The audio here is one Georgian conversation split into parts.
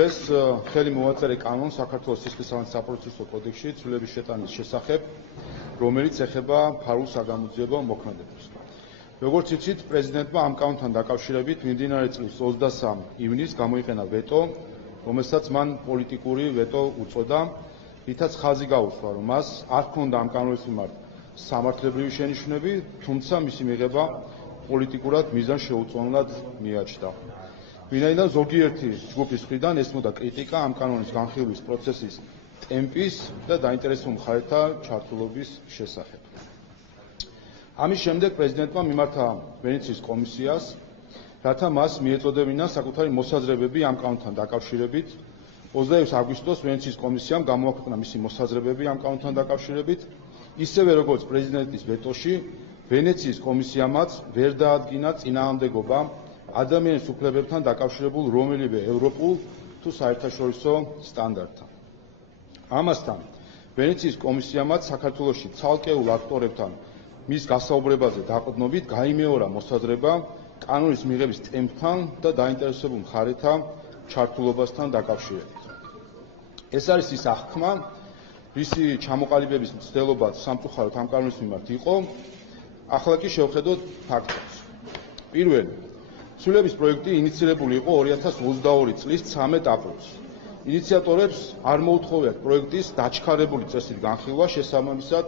დღეს ხელი მოვაწერე კანონს საქართველოს სისხლისღებრის საპროცესო კოდექსში ცვლილების შეტანის შესახებ, რომელიც ეხება ფარულ საგამოძიებო მოქმედებას. Როგორც იცით, პრეზიდენტმა ამ კანონთან დაკავშირებით მიმდინარე წლის 23 ივნისს გამოიყენა ვეტო, რომელსაც მან პოლიტიკური ვეტო უწოდა, რითაც ხაზი გაუსვა, რომ მას არ ჰქონდა ამ კანონის მიმართ სამართლებრივი შენიშვნები, თუმცა მისი მიღება პოლიტიკურად მიზანშეუწონლად მიაჩნდა. ვინაიდან ზოგიერთი ჯგუფის მხრიდან ესმოდა კრიტიკა ამ კანონის განხილვის პროცესის ტემპის და დაინტერესებულ მხარეთა ჩართულობის შესახებ. ამის შემდეგ პრეზიდენტმა მიმართა ვენეციის კომისიას, რათა მას მიეწოდებინა საკუთარი მოსაზრებები ამ კანონთან დაკავშირებით. 26 აგვისტოს ვენეციის კომისიამ გამოაქვეყნა მისი მოსაზრებები ამ კანონთან დაკავშირებით, ისევე როგორც პრეზიდენტის ვეტოში, ვენეციის კომისიამაც ვერ დაადგინა წინააღმდეგობა ადამიანის უფლებებთან დაკავშირებულ რომელიმე ევროპულ თუ საერთაშორისო სტანდარტთან. ამასთან, ვენეციის კომისიამაც საქართველოში ცალკეულ აქტორებთან მის გასაუბრებაზე დაყრდნობით გაიმეორა მოსაზრება კანონის მიღების ტემპთან და დაინტერესებულ მხარეთა ჩართულობასთან დაკავშირებით. ეს არის ის აღქმა, რისი ჩამოყალიბების მცდელობაც სამწუხაროდ ამ კანონის მიმართ იყო. ახლა კი შევხედოთ ფაქტებს. პირველი, ცვლილების პროექტი ინიცირებული იყო 2022 წლის 13 აპრილს. ინიციატორებს არ მოუთხოვიათ პროექტის დაჩქარებული წესით განხილვა, შესაბამისად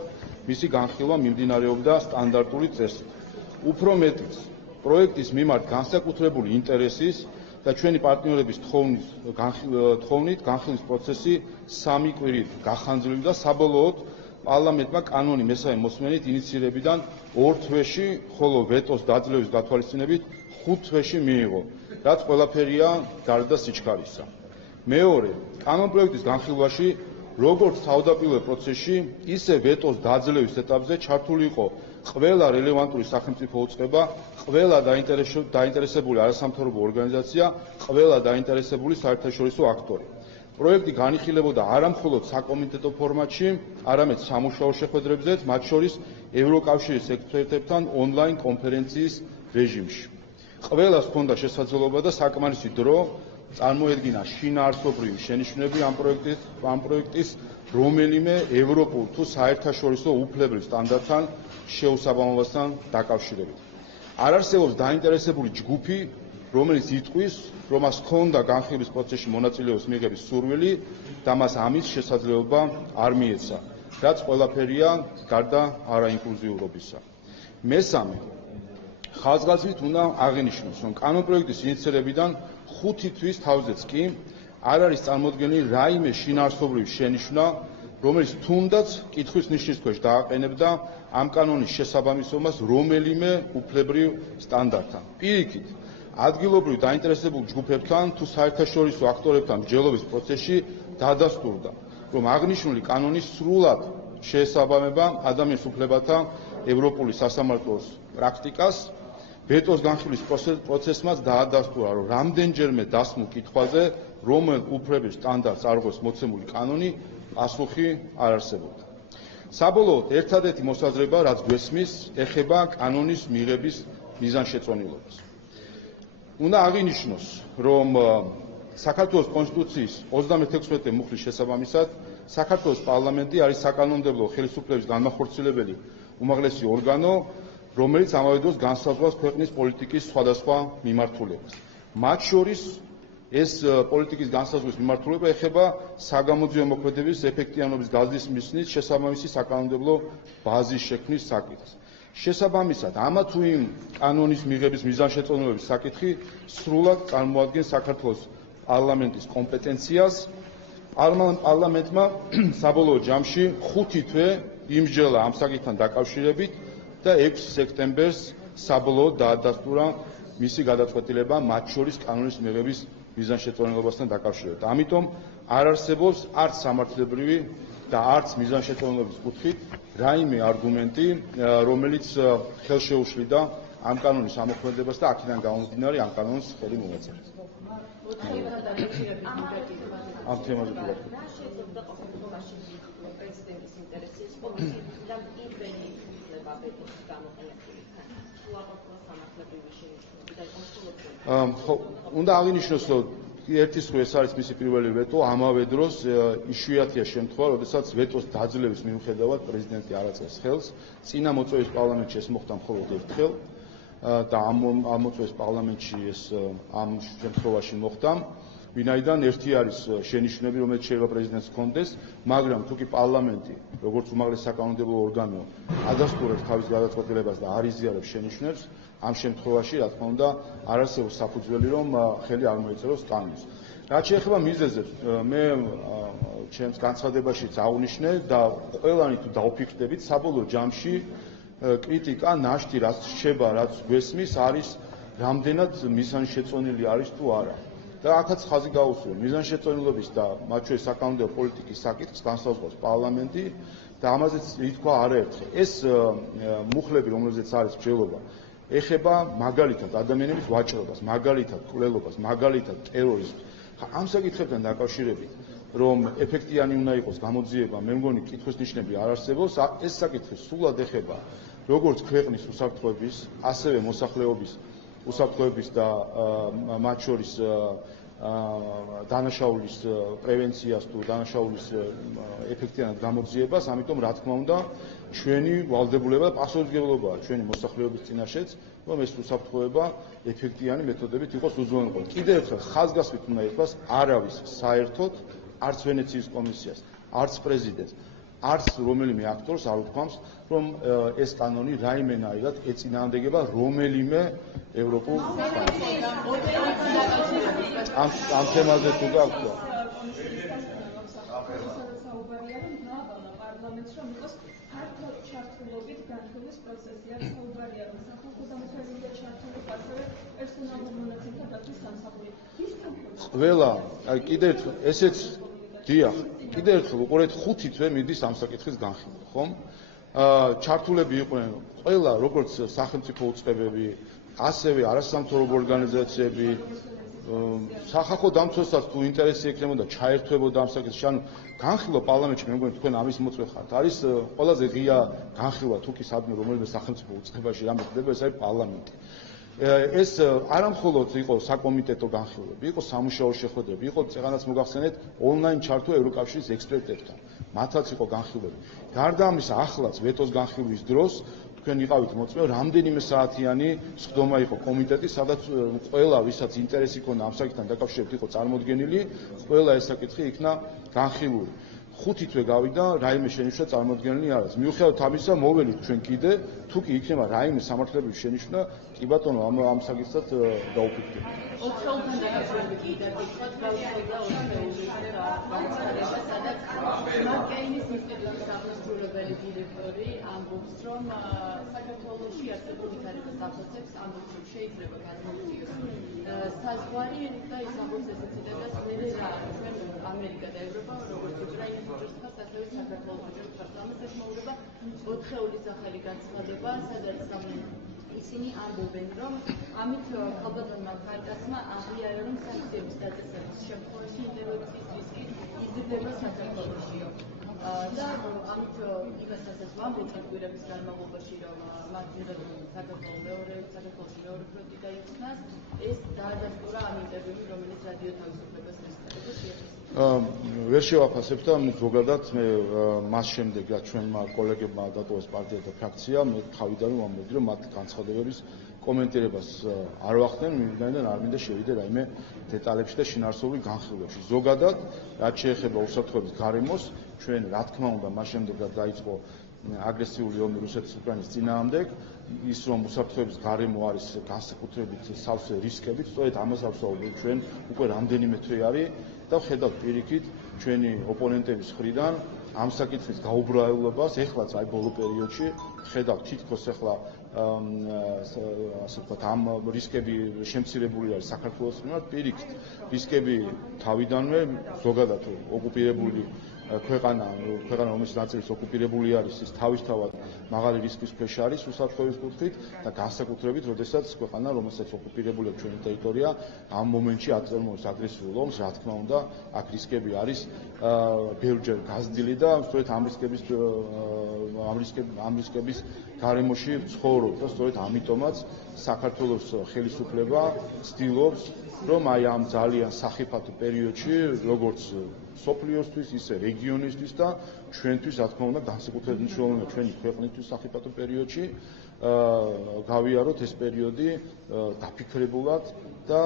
მისი განხილვა მიმდინარეობდა სტანდარტული წესით. უფრო მეტიც, პროექტის მიმართ განსაკუთრებული ინტერესის და ჩვენი პარტნიორების თხოვნით განხილვის პროცესი 3 კვირით გახანძრივდა, საბოლოოდ პარლამენტმა კანონი მესამე მოსმენით ინიცირებიდან 2 თვეში, ხოლო ვეტოს დაძლევის გათვალისწინებით 5 თვეში მიიღო, რაც ყველაფერია გარდა სიჩქარისა. მეორე, კანონპროექტის განხილვაში, როგორც თავდაპირველ პროცესში, ისე ვეტოს დაძლევის ეტაპზე ჩართული იყო ყველა რელევანტური სახელმწიფო უწყება, ყველა დაინტერესებული არასამთავრობო ორგანიზაცია, ყველა დაინტერესებული საერთაშორისო აქტორი. პროექტი განიხილებოდა არა მხოლოდ საკომიტეტო ფორმატში, არამედ სამუშაო შეხვედრებზეც, მათ შორის ევროკავშირის ექსპერტებთან ონლაინ კონფერენციის რეჟიმში. ყველას ჰქონდა შესაძლებლობა და საკმარისი დრო წარმოედგინა შინაარსობრივი შენიშვნები ამ პროექტის რომელიმე ევროპულ თუ საერთაშორისო უფლებრივ სტანდარტთან შეუსაბამობასთან დაკავშირებით. არ არსებობს დაინტერესებული ჯგუფი, რომელიც იტყვის, რომ მას ჰქონდა განხილვის პროცესში მონაწილეობის მიღების სურვილი და მას ამის შესაძლებლობა არ მიეცა, რაც ყველაფერია გარდა არაინკლუზიურობისა. მესამე, ხაზგასმით უნდა აღინიშნოს, რომ კანონპროექტის ინიცირებიდან 5 თვის თავზეც კი არ არის წარმოდგენილი რაიმე შინაარსობრივი შენიშვნა, რომელიც თუნდაც კითხვის ნიშნის ქვეშ დააყენებდა ამ კანონის შესაბამისობას რომელიმე უფლებრივ სტანდარტთან. პირიქით, ადგილობრივ დაინტერესებულ ჯგუფებთან თუ საერთაშორისო აქტორებთან მსჯელობის პროცესში დადასტურდა, რომ აღნიშნული კანონის სრულად შეესაბამება ადამიანის უფლებათა ევროპული სასამართლოს პრაქტიკას. ვეტოს განხილვის პროცესმაც დაადასტურა, რომ რამდენჯერმე დასმულ კითხვაზე, რომელ უფლების სტანდარტს არღვევს მოცემული კანონი, პასუხი არ არსებობდა. საბოლოოდ, ერთადერთი მოსაზრება, რაც გვესმის, ეხება კანონის მიღების მიზანშეწონილობას. უნდა აღინიშნოს, რომ საქართველოს კონსტიტუციის 36 მუხლის შესაბამისად, საქართველოს პარლამენტი არის საკანონმდებლო ხელისუფლების განმახორციელებელი უმაღლესი ორგანო, რომელიც ამავე დროს განსაზღვრავს ქვეყნის პოლიტიკის სხვადასხვა მიმართულებას. მათ შორის ეს პოლიტიკის განსაზღვრის მიმართულება ეხება საგამოძიებო მოქმედების ეფექტიანობის გაზრდის მიზნის შესაბამისი საკანონმდებლო ბაზის შექმნის საკითხს. შესაბამისად, ამა თუ იმ კანონის მიღების მიზანშეწონილობის საკითხი სრულად წარმოადგენს საქართველოს პარლამენტის კომპეტენციას. პარლამენტმა საბოლოო ჯამში 5 თვე იმსჯელა ამ საკითხთან დაკავშირებით და 6 სექტემბერს საბოლოოდ დაადასტურა მისი გადაწყვეტილება მათ შორის კანონის მიღების მიზანშეწონილობასთან დაკავშირებით. ამიტომ არ არსებობს არც სამართლებრივი და არც მიზანშეწონილობის კუთხით რაიმე არგუმენტი, რომელიც ხელშეუშლიდა ამ კანონის ამოქმედებას და აქედან გამომდინარე ამ კანონის ხელი მომაწერეს. ამ თემაზე თუ ვაფიქრობ. უნდა აღინიშნოს, რომ ერთის ხო ეს არის მისი პირველი ვეტო, ამავე დროს იშვიათია შემთხვევა, როდესაც ვეტოს დაძლევის მიუხედავად პრეზიდენტი არ აწევს ხელს. წინა მოწვევის პარლამენტში ეს მოხდა მხოლოდ ერთხელ და ამ მოწვევის პარლამენტში ეს ამ შემთხვევაში მოხდა. ვინაიდან ერთი არის შენიშვნები, რომელიც შეიძლება პრეზიდენტს ჰქონდეს, მაგრამ თუკი პარლამენტი, როგორც უმაღლესი საკანონმდებლო ორგანო, ადასტურებს თავის გადაწყვეტილებას და არ იზიარებს შენიშვნებს, ამ შემთხვევაში, რა თქმა უნდა, არ არსებობს საფუძველი, რომ ხელი არ მოეწეროს კანონს. რაც შეეხება მიზეზებს, მე ჩემს განცხადებაშიც აღვნიშნე და ყველანი თუ დაუფიქრდებით, საბოლოო ჯამში კრიტიკა ნაშთი რაც რჩება, რაც გვესმის, არის რამდენად მიზანშეწონილი არის თუ არა. და აქაც ხაზი გაუსურვო, მიზანშეწონილობის და მათ შორის საკანონმდებლო პოლიტიკის საკითხს განსაზღვრავს პარლამენტი და ამაზეც ითქვა არაერთხელ. ეს მუხლები, რომელზეც არის მსჯელობა, ეხება მაგალითად ადამიანების ვაჭრობას, მაგალითად კვლელობას, მაგალითად ტერორიზმს. ამ საკითხებთან დაკავშირებით, რომ ეფექტიანი უნდა იყოს გამოძიება, მე მგონი კითხვის ნიშნები არ არსებობს. ეს საკითხი სულად ეხება როგორც ქვეყნის უსაფრთხოების, ასევე მოსახლეობის უსაფრთხოების და მათ შორის დანაშაულის პრევენციას თუ დანაშაულის ეფექტიანად გამოძიებას, ამიტომ რა თქმა უნდა ჩვენი ვალდებულება და პასუხისმგებლობაა ჩვენი მოსახლეობის წინაშეც, რომ ეს უსაფრთხოება ეფექტიანი მეთოდებით იყოს უზრუნველყოფილი. კიდევ ერთხელ ხაზგასმით უნდა ითქვას, არავის საერთოდ არც ვენეციის კომისიას, არც პრეზიდენტს, არც რომელიმე აქტორს არ უთქვამს, რომ ეს კანონი რაიმენაირად ეწინააღმდეგება რომელიმე ევროპულ ამ თემაზე თუ გაქვთ. ყველა, კიდევ ერთხელ, ესეც დიახ, კიდევ ერთხელ უყურეთ 5 თვე მიდის ამ საკითხის განხილვა, ხომ? ჩართულები იყვნენ ყველა, როგორც სახელმწიფო უწყებები, ასევე არასამთავრობო ორგანიზაციები, სახალხო დამცველსაც თუ ინტერესი ექნებოდა ჩაერთვებოდა ამ საკითხში. ანუ განხილვა პარლამენტში, მე მგონი თქვენ ამის მოწვე ხართ, არის ყველაზე ღია განხილვა თუკი სადმე რომელიმე სახელმწიფო უწყებაში რამე ხდება, ეს არის პარლამენტი. ეს არა მხოლოდ იყო საკომიტეტო განხილვები, იყო სამუშაო შეხვედრები, იყო წეგანაც მოგახსენეთ ონლაინ ჩართვა ევროკავშირის ექსპერტებთან. მათაც იყო განხილვები. გარდა ამისა, ახლაც ვეტოს განხილვის დროს თქვენ იყავით მოწვევა, რამდენიმე საათიანი სხდომა იყო კომიტეტი, სადაც ყველა, ვისაც ინტერესი ჰქონდა ამ საკითხთან დაკავშირებით, იყო წარმოდგენილი, ყველა ეს საკითხი იქნა განხილული. 5 თვე გავიდა, რაიმე შენიშვნა წარმოდგენილი არ არის. მიუხედავად ამისა, მოველით ჩვენ კიდე, თუ კი იქნება რაიმე სამართლებრივი შენიშვნა, კი ბატონო, ამ საკითხსაც დაუფიქრდებით. 4 თვეულთან დაკავშირებით კიდევ გითხრათ, გავიხსენდა 4 თვეულის განცხადება, სადაც მარკეინის ინსტიტუტის აღმასრულებელი დირექტორი ამბობს, რომ საქართველოში არსებული თარიღის დაფუძნებს ამბობს, რომ შეიძლება გადმოგვიოს საზღვარი და ის ამბობს ეს ეციტებას მერე რა ჩვენ ამერიკა და ევროპა როგორც უკრაინის უჭერს ასევე საქართველოს უჭერს ამას ეხმაურება 4 თვეულის სახელი განცხადება, სადაც ისინი ამბობენ, რომ ამით ქალბატონმა ფარკასმა აღიარა, რომ სანქციების დაწესების შემთხვევაში ინტერვენციის რისკი იზრდება საქართველოშიო. და ამით იმასაც ვამბობთ კვირების განმავლობაში, რომ მათ საქართველოში მეორე ფრონტი დაიხსნას, ეს დაადასტურა ამ ინტერვიუში, რომელიც რადიო თავისუფლებას ესწრება. ვერ შევაფასებ და ზოგადად მე მას შემდეგ რაც ჩვენმა კოლეგებმა დატოვეს პარტია და ფრაქცია, მე თავიდანვე ვამბობდი, რომ მათ განცხადებების კომენტირებას არ ვახდენ, ვინაიდან არ მინდა შევიდე რაიმე დეტალებში და შინაარსობრივ განხილვებში. ზოგადად, რაც შეეხება უსაფრთხოების გარემოს, ჩვენ რა თქმა უნდა მას შემდეგ რაც დაიწყო აგრესიული ომი რუსეთის უკრაინის წინააღმდეგ, ის რომ უსაფრთხოების გარემო არის განსაკუთრებით სავსე რისკებით, სწორედ ამას ავსაუბრებთ ჩვენ უკვე რამდენიმე თვე არის და ვხედავთ პირიქით ჩვენი ოპონენტების მხრიდან ამ საკითხის გაუბრალებლობას, ეხლაც აი ბოლო პერიოდში ვხედავთ თითქოს ეხლა ასე ვთქვათ ამ რისკები შემცირებული არის საქართველოს მიმართ, პირიქით რისკები თავიდანვე ზოგადად ოკუპირებული ქვეყანა, რომელშიც ნაწილიც ოკუპირებული არის, ის თავისთავად მაღალი რისკის ქვეშ არის უსაფრთხოების კუთხით და განსაკუთრებით, როდესაც ქვეყანა, რომელსაც ოკუპირებული აქვს ჩვენი ტერიტორია, ამ მომენტში აწარმოებს აგრესიულ ომს, რა თქმა უნდა, აქ რისკები არის ბევრჯერ გაზრდილი და სწორედ ამ რისკების გარემოში ცხოვრობს და სწორედ ამიტომაც საქართველოს ხელისუფლება ცდილობს, რომ აი ამ ძალიან სახიფათო პერიოდში, როგორც სოფლიოსთვის, ისე რეგიონისთვის და ჩვენთვის, რა თქმა უნდა, განსაკუთრებით მნიშვნელოვანია ჩვენი ქვეყნისთვის სახიფათო პერიოდში გავიაროთ ეს პერიოდი დაფიქრებულად და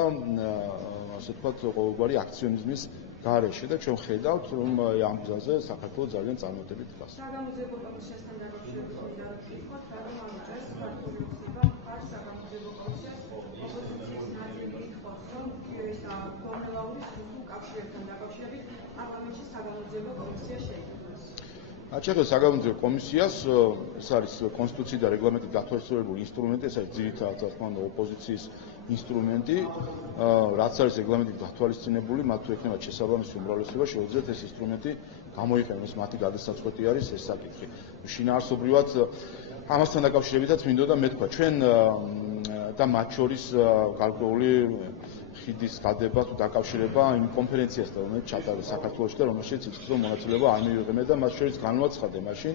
ასე ვთქვათ, ყოველგვარი აქციონიზმის გარეშე და ჩვენ ხედავთ, რომ ამ გზაზე საქართველოს ძალიან წარმატებით დგას. საგამოძიებო კომისიასთან დაკავშირებით მინდა ვთქვათ, რომ ამ დღეს საქართველოს მხარს საგამოძიებო კომისიას ოპოზიციის ნაწილი ითხოვს, რომ ეს გომელაურის რუსულ კავშირებთან დაკავშირებით პარლამენტში საგამოძიებო კომისია შეიქმნას. აჩაღეს საგამოძიებო კომისიას, ეს არის კონსტიტუცია და რეგლამენტით გათვალისწინებული ინსტრუმენტი, ეს არის ძირითადად რა თქმა უნდა ოპოზიციის ინსტრუმენტი, რაც არის რეგლამენტით გათვალისწინებული, მათ თუ ექნებათ შესაბამისი უმრავლესობა, შეუძლიათ ეს ინსტრუმენტი გამოიყენოს, მათი გადასაწყვეტი არის ეს საკითხი. შინაარსობრივად ამასთან დაკავშირებითაც მინდოდა მეთქვა, ჩვენ და მათ შორის გარკვეული ხიდის გადება თუ დაკავშირება იმ კონფერენციასთან, რომელიც ჩატარდა საქართველოში და რომელშიც იცით, რომ მონაწილეობა არ მიიღებენ და მათ შორის განვაცხადე მაშინ,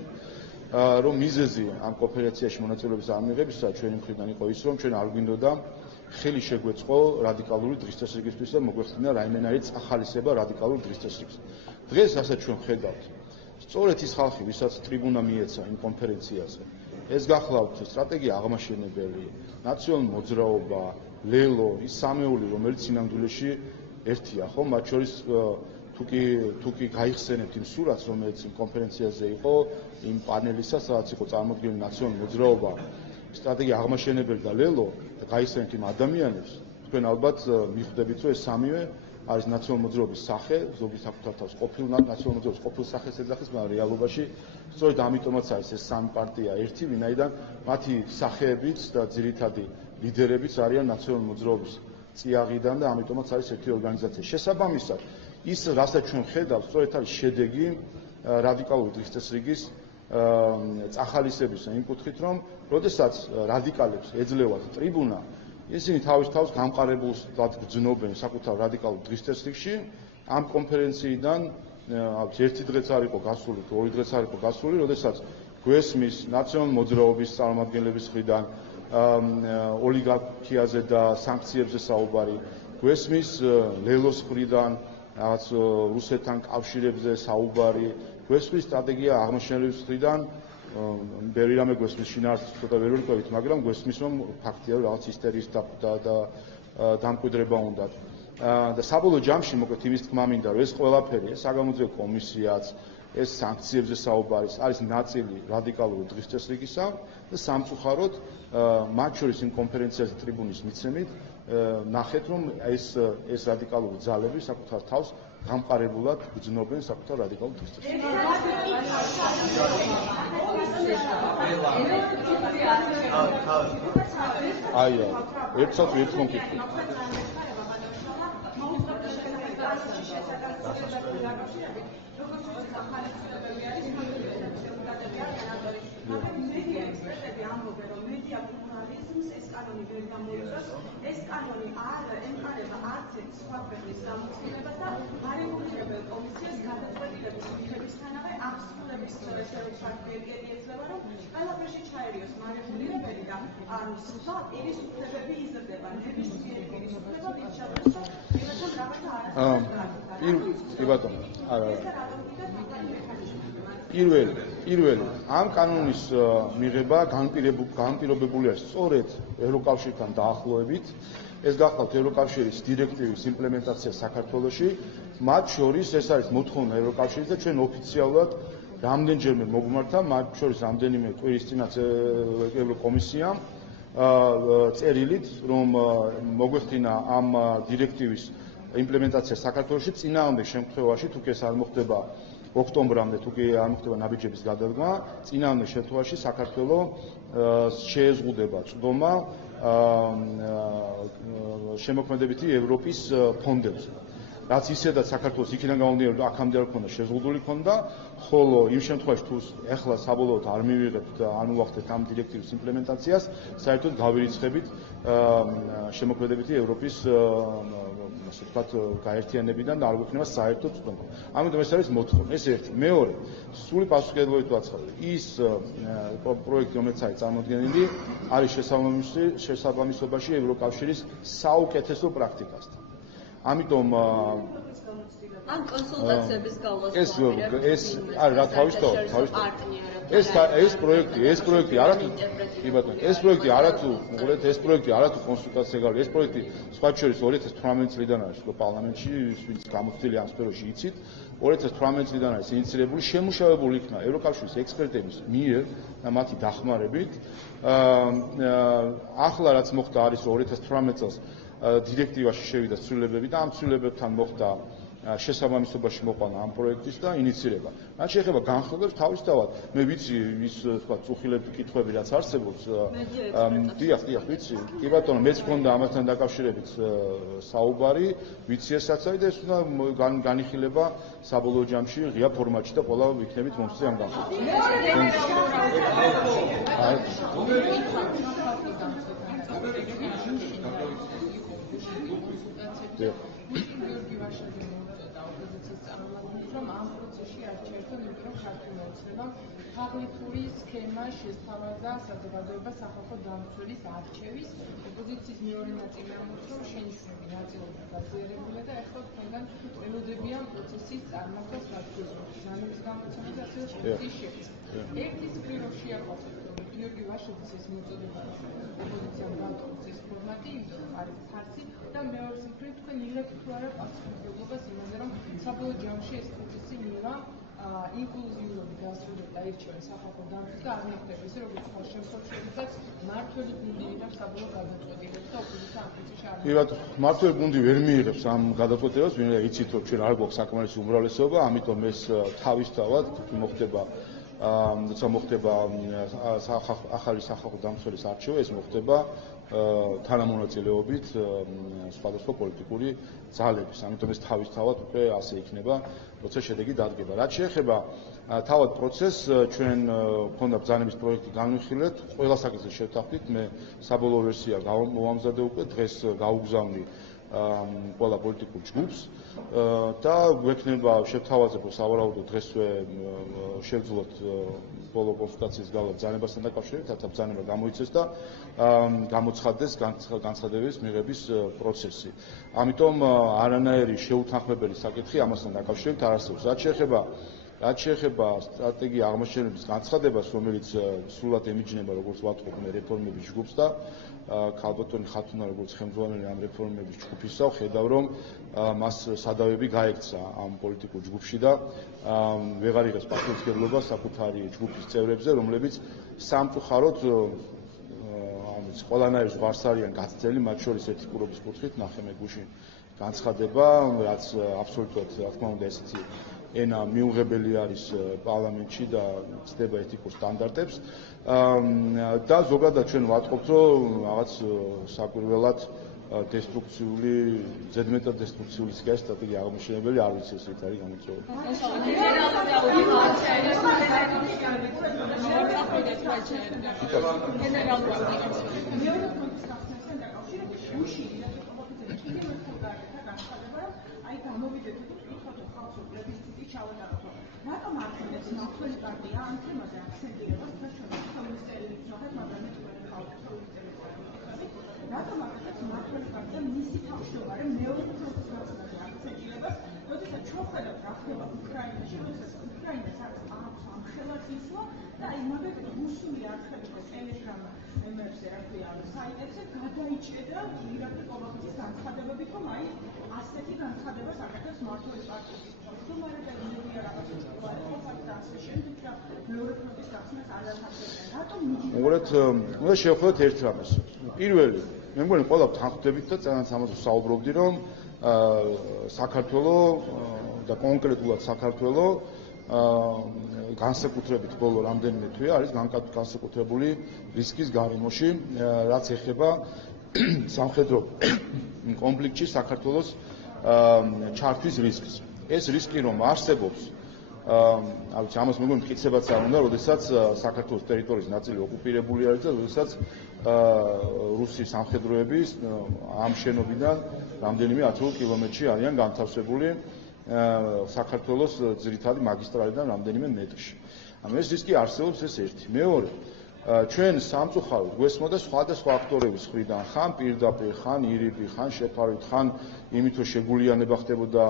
რომ მიზეზი ამ კონფერენციაში მონაწილეობის არ მიღებისა ჩვენი მხრიდან იყო ის, რომ ჩვენ არ გვინდოდა ხელი შეგვეწყო რადიკალური დღის წესრიგისთვის და მოგვეხსნა რაიმენაირ ახალისება რადიკალურ დღის წესრიგს. დღეს ასე ჩვენ ხედავთ, სწორედ ის ხალხი, ვისაც ტრიბუნა მიეცა იმ კონფერენციაზე, ეს გახლავთ სტრატეგია აღმაშენებელი, ნაციონალური მოძრაობა, ლელო, ის სამეული, რომელიც სინამდვილეში ერთია, ხო? მათ შორის თუ კი გაიხსენებთ იმ სურათს, რომელიც იმ კონფერენციაზე იყო, იმ პანელისა, სადაც იყო წარმოდგენილი ნაციონალური მოძრაობა, სტრატეგია აღმაშენებელი და ლელო და გაიხსენებთ იმ ადამიანებს, თქვენ ალბათ მიხვდებით, რომ ეს სამივე არის ნაციონალური მოძრაობის სახე, ზოგი საკუთარ თავს ყოფილ ნაციონალური მოძრაობის ყოფილ სახეს ეძახის, მაგრამ რეალობაში სწორედ ამიტომაც არის ეს სამი პარტია ერთი, ვინაიდან მათი სახეებიც და ძირითადი ლიდერებიც არიან ნაციონალური მოძრაობის წიაღიდან და ამიტომაც არის ერთი ორგანიზაცია. შესაბამისად, ის რასაც ჩვენ ხედავთ, სწორედ არის შედეგი რადიკალური დღის წესრიგის წახალისების იმ კუთხით, რომ როდესაც რადიკალებს ეძლევათ ტრიბუნა, ისინი თავის თავს გამყარებულს გრძნობენ საკუთარ რადიკალურ დღის წესრიგში, ამ კონფერენციიდან ერთი დღეც არ იყო გასული, თუ ორი დღეც არ იყო გასული, როდესაც გვესმის ნაციონალური მოძრაობის წარმომადგენლების მხრიდან ოლიგარქიაზე და სანქციებზე საუბარი, გვესმის ლელოს მხრიდან რაღაც რუსეთთან კავშირებზე საუბარი, გვესმის სტრატეგია აღმაშენებლების მხრიდან ბევრი რამე გვესმის შინაარსს ცოტა ვერ ვერკვევით, მაგრამ გვესმის რომ ფაქტია რომ რაღაც ისტერიის და დამკვიდრება უნდა. და საბოლოო ჯამში მოკლედ იმის თქმა მინდა რომ ეს ყველაფერი, ეს საგამოძიებო კომისიაც, ეს სანქციებზე საუბარის არის ნაწილი რადიკალური დღის წესრიგისა და სამწუხაროდ მათ შორის იმ კონფერენციაზე ტრიბუნის მიცემით ნახეთ რომ ეს რადიკალური ძალები საკუთარ თავს გამყარებულად გრძნობენ საკუთარ რადიკალურ დღის წესრიგს. აია, ერთსაც ერთ კონკრეტულად ეს კანონი არ ემყარება არც ერთ სხვა ქვეყნის სამართლებრივებას და არეგულირებელ კომისიას გადაწყვეტილების მიღებისთანავე აღსრულების ფაქტები ეძლევა, რომ ყველაფერში ჩაერიოს მარეგულირებელი და სხვა პირისუფლებები იზრდება, ნებისმიერი პირისუფლება მიცემს და ვიღაცამ რაღაცა პირველი ამ კანონის მიღება განპირობებულია სწორედ ევროკავშირთან დაახლოებით. ეს გახლავთ ევროკავშირის დირექტივის იმპლემენტაცია საქართველოში, მათ შორის ეს არის მოთხოვნა ევროკავშირის და ჩვენ ოფიციალურად რამდენჯერმე მოგვმართა, მათ შორის რამდენიმე კვირის წინაც ევროკომისიამ წერილით, რომ მოგვეხდინა ამ დირექტივის იმპლემენტაცია საქართველოში წინააღმდეგ შემთხვევაში, თუ ეს არ მოხდება ოქტომბრამდე, თუ კი არ მოხდება ნაბიჯების გადადგმა, წინააღმდეგ შემთხვევაში საქართველოს შეეზღუდება წვდომა შემოქმედებითი ევროპის ფონდებზე. რაც ისედაც საქართველოს იქიდან გამომდინარე აქამდე არ ქონდა შეზღუდული ქონდა, ხოლო იმ შემთხვევაში თუ ეხლა საბოლოოდ არ მივიღებთ და არ მოვახდეთ ამ დირექტივის იმპლემენტაციას, საერთოდ გავირიცხებით შემოქმედებითი ევროპის ასე ვთქვათ გაერთიანებიდან და არ გვექნება საერთო წვდომა. ამიტომ ეს არის მოთხოვნა. ეს ერთი. მეორე, სრული პასუხისმგებლობით ვაცხადებ. ის პროექტი, რომელიც არის წარმოდგენილი, არის შესაბამისობაში ევროკავშირის საუკეთესო პრაქტიკასთან. ამიტომ ან კონსულტაციების გავლას ეს არის რა თავისთავად ეს პროექტი არათუ კონსულტაცია გავლის ეს პროექტი სხვა შორის 2018 წლიდან არის პარლამენტში ვინც გამოცდილი ამ სფეროში იცით 2018 წლიდან არის ინიციირებული შემუშავებული იქნა ევროკავშირის ექსპერტების მიერ და მათი დახმარებით ახლა რაც მოხდა არის 2018 წელს დირექტივაში შევიდა ცვლილებები და ამ ცვლილებებთან მოხდა შესაბამისობაში მოყვანა ამ პროექტის და ინიცირება. რაც შეეხება განხილვებს თავისთავად, მე ვიცი ის თქვა წუხილები კითხვები რაც არსებობს. დიახ, ვიცი. კი ბატონო, მეც მქონდა ამასთან დაკავშირებით საუბარი, ვიცი ესაც არის და ეს უნდა განიხილება საბოლოო ჯამში ღია ფორმატში და ყველა იქნებით მომწე ამ რომ ამ პროცესში არ ჩაერთო, იმიტომ რომ ქართულმა ოცნებამ ფაგლიტური სქემა შესთავაზა საზოგადოება სახალხო დამცველის არჩევის ოპოზიციის მეორე ნაწილი ამბობს, რომ შენიშვნები ნაწილობრივ გაზიარებულია და ეხლა თქვენგან ველოდებიან პროცესის წარმართვას ნაცვლად. ზანების გამოცემა და ასევე პროცესის შეფასება. ერთის პირով შეაყვავთ, რომ გიორგი ვაშიძის მოწოდება ოპოზიციამ დაუწყოს ეს ფორმატი, იმიტომ არის ფარსი და მეორე მხრივ თქვენ იღებთ თუ არა პასუხისმგებლობას იმაზე, რომ საბოლოო ჯამში ეს პროცესი მივა ინკლუზიურობით დასრულდება და ირჩევენ სახალხო დამცველს და არ მოხდება ისე, როგორც სხვა შემთხვევებშიც მმართველი გუნდი იღებს საბოლოო გადაწყვეტილებას და ოპოზიცია ამ პროცესში არ კი ბატონო, მმართველი გუნდი ვერ მიიღებს ამ გადაწყვეტილებას, ვინაიდან იცით, რომ ჩვენ არ გვაქვს საკმარისი უმრავლესობა, ამიტომ ეს თავისთავად მოხდება როცა მოხდება ახალი სახალხო დამცველის არჩევა, ეს მოხდება თანამონაწილეობით სხვადასხვა პოლიტიკური ძალების. ამიტომ ეს თავისთავად უკვე ასე იქნება, როცა შედეგი დადგება. რაც შეეხება თავად პროცესს, ჩვენ გვქონდა ბრძანების პროექტი განვიხილეთ, ყველა საკითხზე შევთანხმდით, მე საბოლოო ვერსია მოვამზადე უკვე, დღეს გავუგზავნი ყველა პოლიტიკურ ჯგუფს და გვექნება შევთავაზებო სავარაუდო დღესვე შევძლოთ ბოლო კონსულტაციის გავლა ბრძანებასთან დაკავშირებით, რათა ბრძანება გამოიცეს და გამოცხადდეს განცხადების მიღების პროცესი. ამიტომ არანაირი შეუთანხმებელი საკითხი ამასთან დაკავშირებით არ არსებობს. რაც შეეხება სტრატეგია აღმოჩენების განცხადებას, რომელიც სრულად ემიჯნება, როგორც ვატყობ, რეფორმების ჯგუფს და ქალბატონი ხათუნა როგორც ხელმძღვანელი ამ რეფორმების ჯგუფისა, ხედავ რომ მას სადავები გაექცა ამ პოლიტიკურ ჯგუფში და ვეღარ იღებს პასუხისმგებლობა საკუთარი ჯგუფის წევრებზე, რომლებიც სამწუხაროდ ყველანაირ ზღვარს არიან გაცდელი, მათ შორის ეთიკურობის კუთხით ნახე მე გუშინ განცხადება, რაც აბსოლუტურად რა თქმა უნდა ესეთი ენა მიუღებელი არის პარლამენტში და ცდება ეთიკურ სტანდარტებს და ზოგადად ჩვენ ვატყობთ, რომ რაღაც საკვირველად დესტრუქციული, ზედმეტად დესტრუქციული სტრატეგია აღმოჩენებელი არ ვიცი ეს რით არის გამოწვეული. რატომ არ ხდებს მმართველი პარტია ამ თემაზე აქცენტირებას და კომუნისტების ნახეთ, მაგრამ მე ხალხური ტელევიზია. რატომ არ ხდებს მმართველი პარტია მისი თავმჯდომარე მეორე ფრონტის გაცნაზე აქცენტირებას, როდესაც ჩვენ ხედავთ რა ხდება უკრაინაში, როდესაც უკრაინას აქვს ამ ხელისუფლება და იმავე რუსული არხები და ტელეგრამ ემერზე რა ქვია საიტებზე გადაიჭრა ირაკლი კოლოხის განცხადებებით, რომ აი ასეთი განცხადებას აკეთებს მმართველი პარტიის უნდა შევხვდეთ ერთ რამეს. პირველი, მე მგონი ყველა თანხმდებით და წანაც ამაზე საუბრობდი, რომ საქართველოს და კონკრეტულად საქართველოს განსაკუთრებით ბოლო რამდენიმე თვე არის განსაკუთრებული რისკის გარემოში, რაც ეხება სამხედრო კონფლიქტში საქართველოს ჩართვის რისკს. ეს რისკი რომ არსებობს, ავიც ამას მეგონი მტკიცებაც არ უნდა, როდესაც საქართველოს ტერიტორიის ნაწილი ოკუპირებული არის და როდესაც რუსი სამხედროების ამ შენობიდან რამდენიმე 10 კილომეტრში არიან განთავსებული საქართველოს ძირითადი მაგისტრალიდან რამდენიმე მეტრში. ეს რისკი არსებობს, ეს ერთი. მეორე, ჩვენ სამწუხაროდ გვესმოდა სხვადასხვა აქტორების მხრიდან, ხან პირდაპირ, ხან ირიბი, ხან შეფარვით, ხან იმით რომ შეგულიანება ხდებოდა,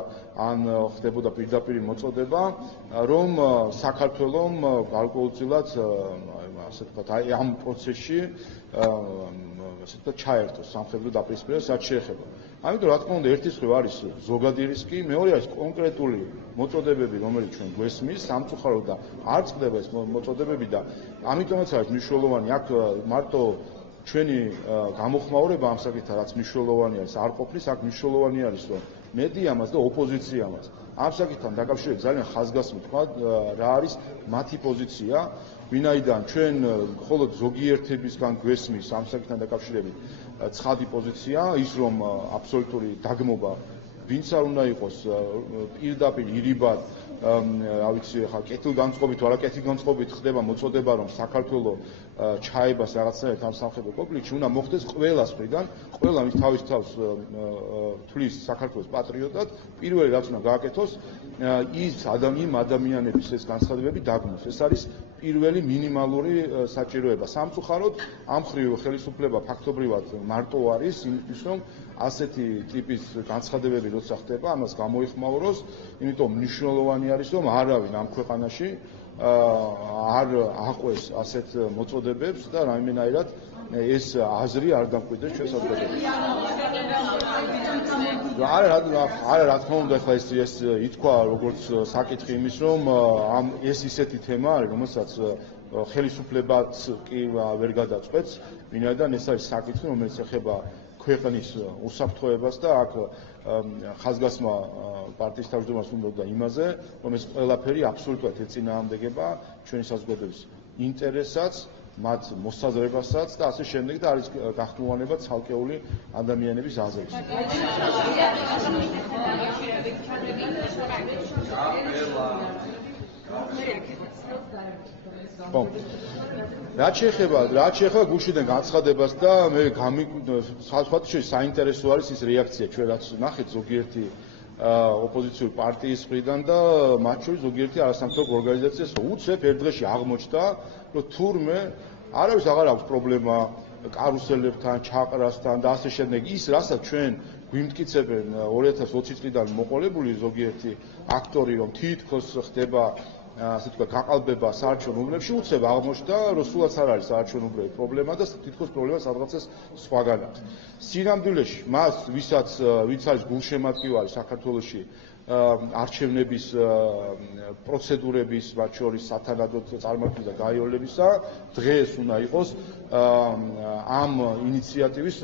ან ხდებოდა პირდაპირ მოწოდება, რომ საქართველოს გარკვეულწილად ასე ვთქვათ, ამ პროცესში ასე ვთქვათ, ჩაერთოს სამხედრო დაპირისპირება, რაც შეეხება. ამიტომ რა თქმა უნდა, ერთი მხრივ არის ზოგადი რისკი, მეორე არის კონკრეტული მოწოდებები, რომელიც ჩვენ გვესმის, სამწუხაროდ და არ წყდება ეს მოწოდებები და ამიტომაც არის მნიშვნელოვანი აქ მარტო ჩვენი გამოხმაურება ამ საკითხთან, რაც მნიშვნელოვანი არის, არ ყოფნის, აქ მნიშვნელოვანი არის, რომ მედიამაც და ოპოზიციამაც ამ საკითხთან დაკავშირებით ძალიან ხაზგასმით თქვა, რა არის მათი პოზიცია, ვინაიდან ჩვენ მხოლოდ ზოგიერთებისგან გვესმის ამ საკითხთან დაკავშირებით ცხადი პოზიცია, ის რომ აბსოლუტური დაგმობა ვინც არ უნდა იყოს პირდაპირ ირიბად, რა ვიცი, ხა კეთილგანწყობით, არა კეთილგანწყობით ხდება მოწოდება, რომ საქართველოს ჩაებას რაღაცნაირად ამ სამხედრო კონფლიქტში უნდა მოხდეს ყველას მხრიდან, ყველა მის თავის თავს თვლის საქართველოს პატრიოტად, პირველი რაც უნდა გააკეთოს, ის ადამიანების ეს განცხადებები დაგმოს. ეს არის პირველი მინიმალური საჭიროება. სამწუხაროდ ამ ხრივ ხელისუფლება ფაქტობრივად მარტო არის იმისთვის, რომ ასეთი ტიპის განცხადებები როცა ხდება, ამას გამოიხმაუროს, იმიტომ მნიშვნელოვანი არის, რომ არავინ ამ ქვეყანაში არ აყვეს ასეთ მოწოდებებს და რაიმენაირად ეს აზრი არ დამკვიდრდეს ჩვენ საზოგადოებაში. არა, რა თქმა უნდა, ახლა ეს ითქვა როგორც საკითხი იმის, რომ ეს ისეთი თემა არის, რომელსაც ხელისუფლებაც კი ვერ გადაწყვეტს, ვინაიდან ეს არის საკითხი, რომელიც ეხება ქვეყნის უსაფრთხოებას და აქ ხაზგასმა პარტიის თავმჯდომარეს უნდა იმაზე, რომ ეს ყველაფერი აბსოლუტურად ეწინააღმდეგება ჩვენი საზოგადოების ინტერესსაც, მათ მოსაზრებასაც და ასე შემდეგ და არის გახმოვანება ცალკეული ადამიანების აზრებს. რაც შეეხება გუშინდან განცხადებას და მე სხვათა შორის საინტერესო არის ის რეაქცია ჩვენ რაც ნახეთ ზოგიერთი ოპოზიციური პარტიის მხრიდან და მათ შორის ზოგიერთი არასამთავრობო ორგანიზაციას უცებ ერთ დღეში აღმოჩნდა რომ თურმე არავის აღარ აქვს პრობლემა კარუსელებთან, ჩაყრასთან და ასე შემდეგ ის რასაც ჩვენ გვიმტკიცებენ 2020 წლიდან მოყოლებული ზოგიერთი აქტორი რომ თითქოს ხდება ასე თქვა გაყალბება საარჩევნო უბნებში უცებ აღმოჩნდა რომ სულაც არ არის საარჩევნო პრობლემა და თითქოს პრობლემა სადღაცას სხვაგან აქვს. სინამდვილეში მას ვინც არის გულშემატკივარი საქართველოში არჩევნების პროცედურების მათ შორის სათანადოდ წარმართვის და გაიოლებისა დღეს უნდა იყოს ამ ინიციატივის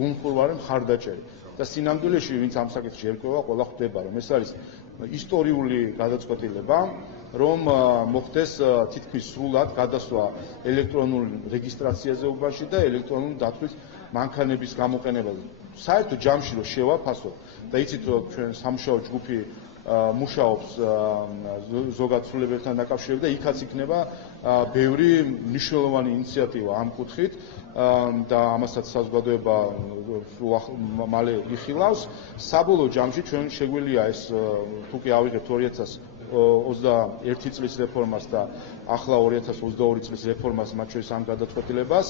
გულმხილვარი მხარდაჭერი და სინამდვილეში ვინც ამ საკითხში ერკვევა ყველა ხვდება რომ ეს არის ისტორიული გადაწყვეტილება რომ მოხდეს თითქმის სრულად გადასვლა ელექტრონულ რეგისტრაციაზეობაში და ელექტრონული დათვლის მანქანების გამოყენება. საერთო ჯამში რომ შევაფასოთ და იცით რომ ჩვენ სამუშაო ჯგუფი მუშაობს ზოგად ცვლილებებთან დაკავშირებით და იქაც იქნება ბევრი მნიშვნელოვანი ინიციატივა ამ კუთხით და ამასაც საზოგადოება მალე იხილავს. საბოლოო ჯამში ჩვენ შეგვიძლია ეს თუ კი ავიღებთ 2021 წლის რეფორმას და ახლა 2022 წლის რეფორმას მათ შორის ამ გადაწყვეტილებას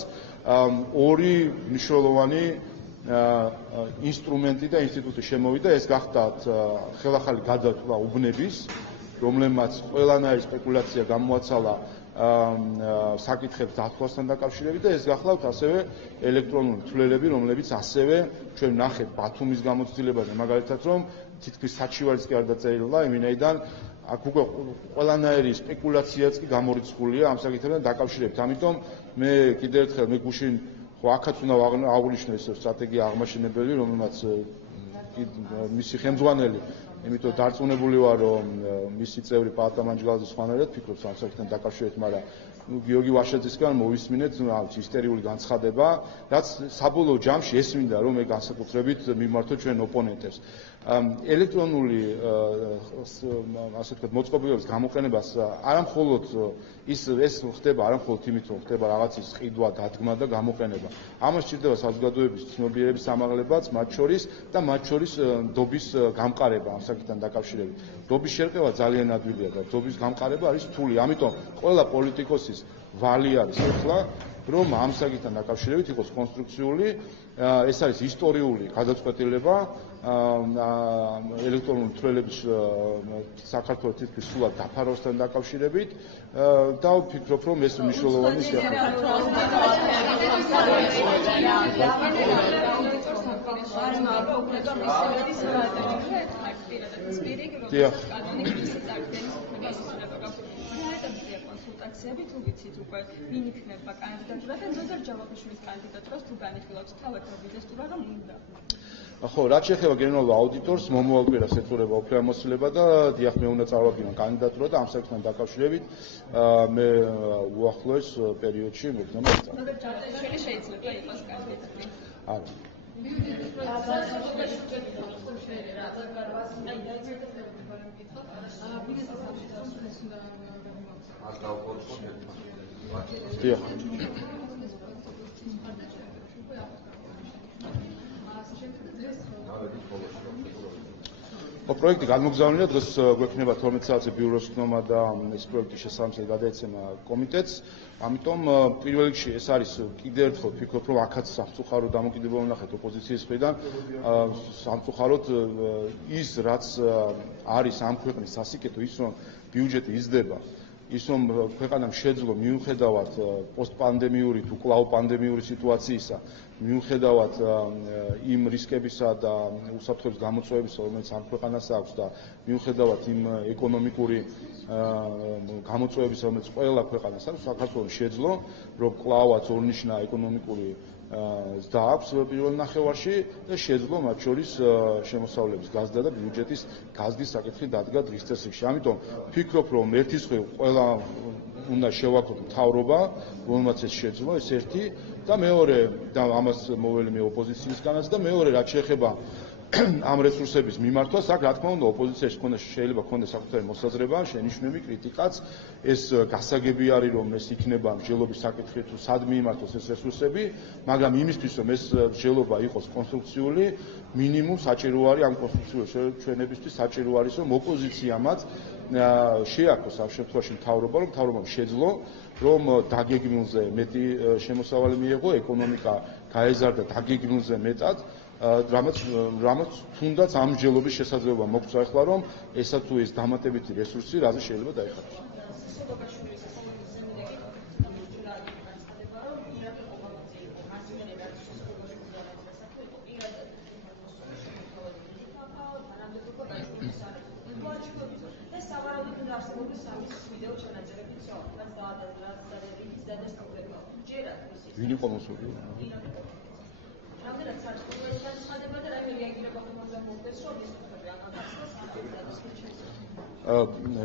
ორი მნიშვნელოვანი ინსტრუმენტი და ინსტიტუტი შემოვიდა ეს გახდათ ხელახალი გადათვლა უბნების რომლებმაც ყველანაირი სპეკულაცია გამოაცალა საკითხებს დათვლასთან დაკავშირებით და ეს გახლავთ ასევე ელექტრონული თვლელები რომლებიც ასევე ჩვენ ნახეთ ბათუმის გამოცდილებაზე მაგალითად რომ თითქმის საჩივარიც კი არ დაწერილა ვინაიდან აქ უკვე ყველანაირი სპეკულაციაც კი გამორიცხულია ამ საკითხებთან დაკავშირებით. ამიტომ მე კიდევ ერთხელ მე გუშინ ხო აქაც უნდა აღვნიშნო ეს სტრატეგია აღმაშენებელი რომელმაც მისი ხელმძღვანელი იმიტომ დარწმუნებული ვარ რომ მისი წევრი პაატა მანჯგალაძე სხვანაირად ფიქრობს ამ საკითხთან დაკავშირებით, მაგრამ გიორგი ვაშაძისგან მოვისმინეთ ისტერიული განცხადება, რაც საბოლოო ჯამში ესმინდა რომ მე განსაკუთრებით მიმართო ჩვენ ოპონენტებს. ელექტრონული ასე ვთქვათ მოწყობილობის გამოყენებას არა მხოლოდ ეს ხდება არა მხოლოდ იმით რომ ხდება რაღაცის ყიდვა, დადგმა და გამოყენება. ამას სჭირდება საზოგადოების ცნობიერების ამაღლებაც, მათ შორის და მათ შორის დობის გამყარება ამ საკითხთან დაკავშირებით. დობის შერყევა ძალიან ადვილია და დობის გამყარება არის რთული. ამიტომ ყველა პოლიტიკოსის ვალი არის ახლა რომ ამ საკითხთან დაკავშირებით იყოს კონსტრუქციული, ეს არის ისტორიული გადაწყვეტილება ელექტრონული თვლილების საქართველოს თითქმის სულად დაფარვასთან დაკავშირებით და ვფიქრობ რომ ეს მნიშვნელოვანი შეხვედრა. კონსულტაციები თუ ვიცით უკვე ვინ იქნება კანდიდატურა და ზოგადად ჯავახიშვილის კანდიდატურას თუ განიხილავთ თავადობიდეს თუ რა უნდა. ხო, რაც შეეხება გენერალურ აუდიტორს, მომავალ კვირას ეწურება უფლებამოსილება და დიახ, მე უნდა წავაგინო კანდიდატურა და ამ საკითხთან დაკავშირებით მე უახლოეს პერიოდში მოგდამა წავა. ზოგადად ჯავახიშვილი შეიძლება იყოს კანდიდატი. არა. დიახ. პროექტი განმოგზავნილია დღეს გვექნება 12 საათზე ბიუროს ხდომა და ეს პროექტი შესაბამისად გადაეცემა კომიტეტს. ამიტომ პირველ რიგში ეს არის კიდევ ერთხელ ვფიქრობ რომ აქაც სამწუხაროდ დამოკიდებულება ვნახეთ ოპოზიციის მხრიდან სამწუხაროდ ის რაც არის ამ ქვეყნის სასიკეთო ის რომ ბიუჯეტი იზრდება ის რომ ქვეყანამ შეძლო მიუხედავად პოსტპანდემიური თუ კვლავ პანდემიური სიტუაციისა მიუხედავად იმ რისკებისა და უსაფრთხოების გამოწვევებისა რომელიც ამ ქვეყანას აქვს და მიუხედავად იმ ეკონომიკური გამოწვევებისა რომელიც ყველა ქვეყანას აქვს საქართველოს შეძლო რომ კვლავაც ორნიშნა ეკონომიკური ზრდა აქვს პირველ ნახევარში და შეძლო მათ შორის შემოსავლების გაზრდა და ბიუჯეტის გაზრდის საკითხი დადგა დღის წესრიგში. ამიტომ ვფიქრობ რომ ერთის მხრივ ყველა უნდა შევაქოთ მთავრობა, რომელმაც ეს შეძლო, ეს ერთი და მეორე და ამას მოვლი მე ოპოზიციისგანაც და მეორე რაც შეეხება ამ რესურსების მიმართვას, აქ რა თქმა უნდა ოპოზიციაში შეიძლება ქონდეს საკუთარი მოსაზრება, შენიშვნები, კრიტიკაც, ეს გასაგები არის რომ ეს იქნება მსჯელობის საკითხი თუ სად მიიმართოს ეს რესურსები, მაგრამ იმისთვის რომ ეს მსჯელობა იყოს კონსტრუქციული, მინიმუმ საჭირო არის ამ კონსტრუქციული ჩვენებისთვის საჭირო არის რომ ოპოზიციამაც შეაქოს ამ შემთხვევაში მთავრობა, რომ მთავრობამ შეძლო რომ დაგეგმილზე მეტი შემოსავალი მიიღო, ეკონომიკა გაეზარდა დაგეგმილზე მეტად რამაც თუნდაც ამ მსჯელობის შესაძლებლობა მოგწვა ახლა რომ ესა თუ ეს დამატებითი რესურსი რაზე შეიძლება დაიხარჯოს. ვინ იყო მოსული?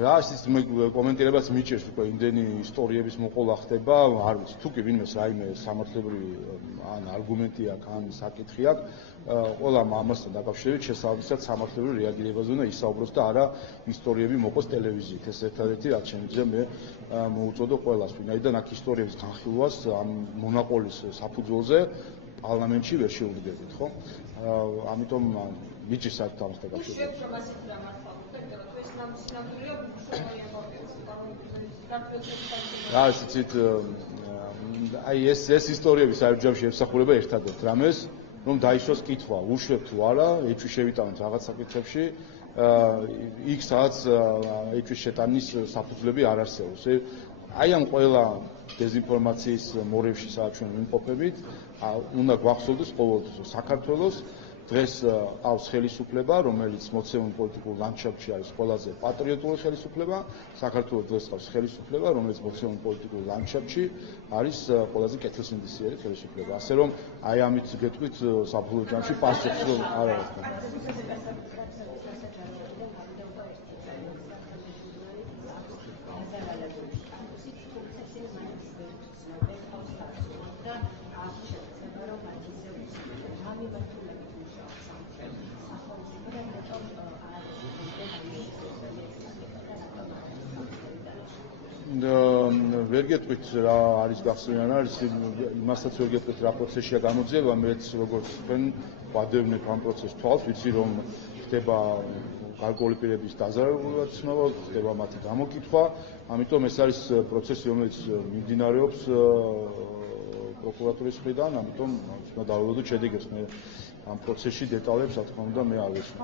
რა ის კომენტირებას მიჭერს უკვე იმდენი ისტორიების მოყოლა ხდება, არ ვიცი, თუ კი ვინმეს რაიმე სამართლებრივი ან არგუმენტი აქვს, ან საკითხი აქვს, ყველა ამასთან დაკავშირებით შესაბამისად სამართლებრივ რეაგირებაზე უნდა ისაუბროს და არა ისტორიები მოყოს ტელევიზიით. ეს ერთადერთი რაც შემიძლია მე მოუწოდო ყველას, ვინაიდან აქ ისტორიების განხილვას ამ მონაყოლის საფუძველზე პარლამენტში ვერ შეუდგებით, ხო? ამიტომ მიჭირს აქ ამასთან დაკავშირებით. რა იცით, აი ეს ისტორიები საერთოდ შეესახულება ერთადერთ რამეს, რომ დაისვას კითხვა, უშვებ თუ არა, ეჭვი შევიტანოთ რაღაც საკითხებში, იქ სადაც ეჭვის შეტანის საფუძვლები არ არსებობს. აი ამ ყველა დეзинფორმაციის მორევში სადაც ჩვენ ვიმყოფებით, უნდა გვახსოვდეს ყოველთვის საქართველოს დღეს ყავს ხელისუფლება, რომელიც მოცემულ პოლიტიკურ ლანდშაფტში არის ყველაზე პატრიოტული ხელისუფლება, საქართველოს დღეს ყავს ხელისუფლება, რომელიც მოცემულ პოლიტიკურ ლანდშაფტში არის ყველაზე კეთილსინდისიერი ხელისუფლება. ასე რომ აი ამით გეტყვით საბოლოო ჯამში პასუხს რომ არ არის. ვერ გეტყვით რა არის გახსნილი ან არის იმასაც ვერ გეტყვით რა პროცესია გამოძიება მეც როგორც თქვენ ვადევნებ ამ პროცესს თვალს ვიცი რომ ხდება გარკვეული პირების დაზარალება ცნობა ხდება მათი გამოკითხვა ამიტომ ეს არის პროცესი რომელიც მიმდინარეობს პროკურატურის მხრიდან ამიტომ უნდა დავველოდოთ შედეგებს მე ამ პროცესში დეტალებს რა თქმა უნდა მე არ ვეცნობ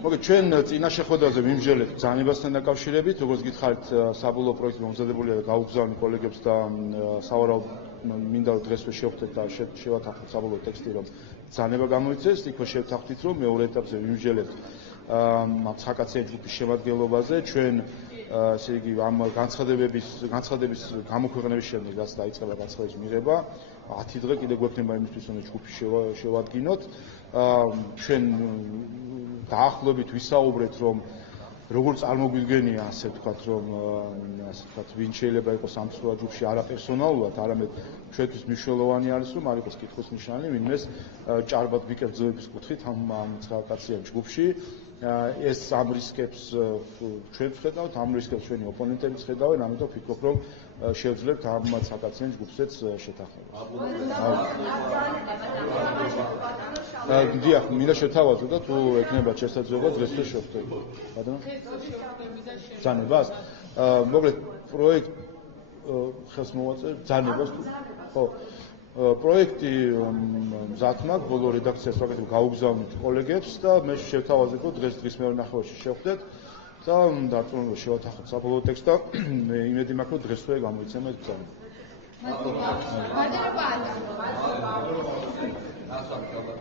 მოგეთ ჩვენ წინა შეხვედრაზე ვიმსჯელებთ ბრძანებასთან დაკავშირებით როგორც გითხარით საბოლოო პროექტი მომზადებულია და გაუგზავნი კოლეგებს და სავარაუდოდ მინდა რომ დღესვე შევხვდეთ და შევათანხმოთ საბოლოო ტექსტი რომ ბრძანება გამოიწეს იქ შევთანხმდით რომ მეორე ეტაპზე ვიმსჯელებთ ცხაკაციანი ჯგუფის შემადგენლობაზე ჩვენ ესე იგი ამ განცხადების გამოქვეყნების შემდეგ რაც დაიწყება განცხადების მიღება 10 დღე კიდე გვექნება იმისთვის რომ ჯგუფი შევადგინოთ ჩვენ დაახლოებით ვისაუბრეთ რომ როგორ წარმოგვიდგენია ასე ვთქვათ რომ ასე ვთქვათ ვინ შეიძლება იყოს ამ ჯგუფში არა პერსონალურად არამედ ჩვენთვის მნიშვნელოვანი არის რომ არ იყოს კითხვის ნიშანი ვინმეს ჭარბად ვიკერძოების კუთხით ამ ცხაკაციან ჯგუფში ეს ამ რისკებს ჩვენ ვხედავთ ამ რისკებს ჩვენი ოპონენტებიც ხედავენ ამიტომ ვფიქრობ რომ შევძლებთ ამ ცხაკაციან ჯგუფსაც შეთანხმება დიახ მინდა შეთავაზო და თუ ეკნებათ შესაძლებლობა დღესვე შევხვდებით ბატონო ბრძანებას მოგეთ პროექტ ხელს მოვაწერ ბრძანებას ხო პროექტი მზადმა ბოლო რედაქციას ვაკეთებ გაუგზავნით კოლეგებს და მე შევთავაზებ რომ დღის მეორე ნახევარში შევხვდეთ და დარწმუნებული შევათანხმოთ საბოლოო ტექსტს და მე იმედი მაქვს რომ დღესვე გამოიცემა ეს ბრძანება მადლობა